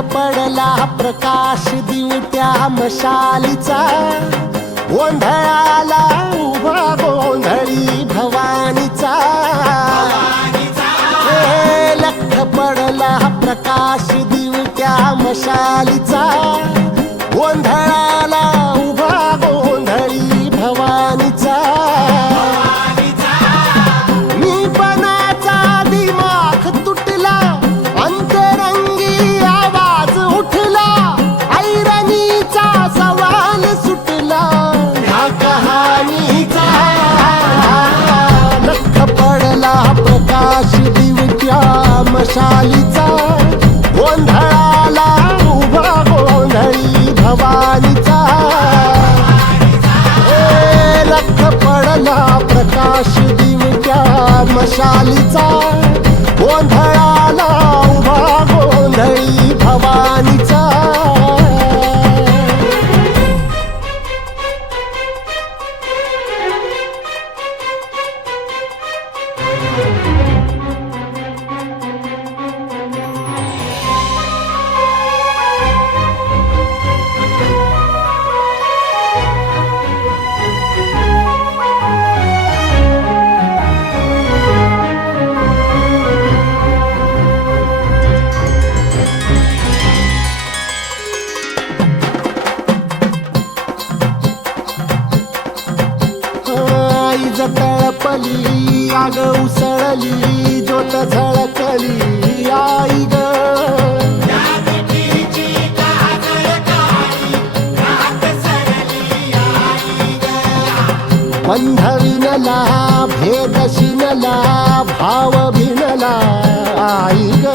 पडला प्रकाश दिवट्या मशालीचा, गोंधळाला उभा गोंधळी भवानीचा. लख पडला प्रकाश दिवट्या मशालीचा, गोंधळाला उभा गोंधळी भवानीचा. मी पणाचा दिमाग तुटला, अंतरंगी आवाज उठला, ऐरणीचा सवाल सुटला ह्या कहाणीचा. लख पडला प्रकाश दिवट्या मशालीचा, गोंधळाला उभा गोंधळी भवानीचा. लख पडला प्रकाश दिवट्या मशालीचा, गोंधळाला उभा गोंधळी भवानीचा. तळपली आग उसळली, ज्योत झळकली आई ग. बंध विणला भेद शिनला, भाव भिनला आई ग.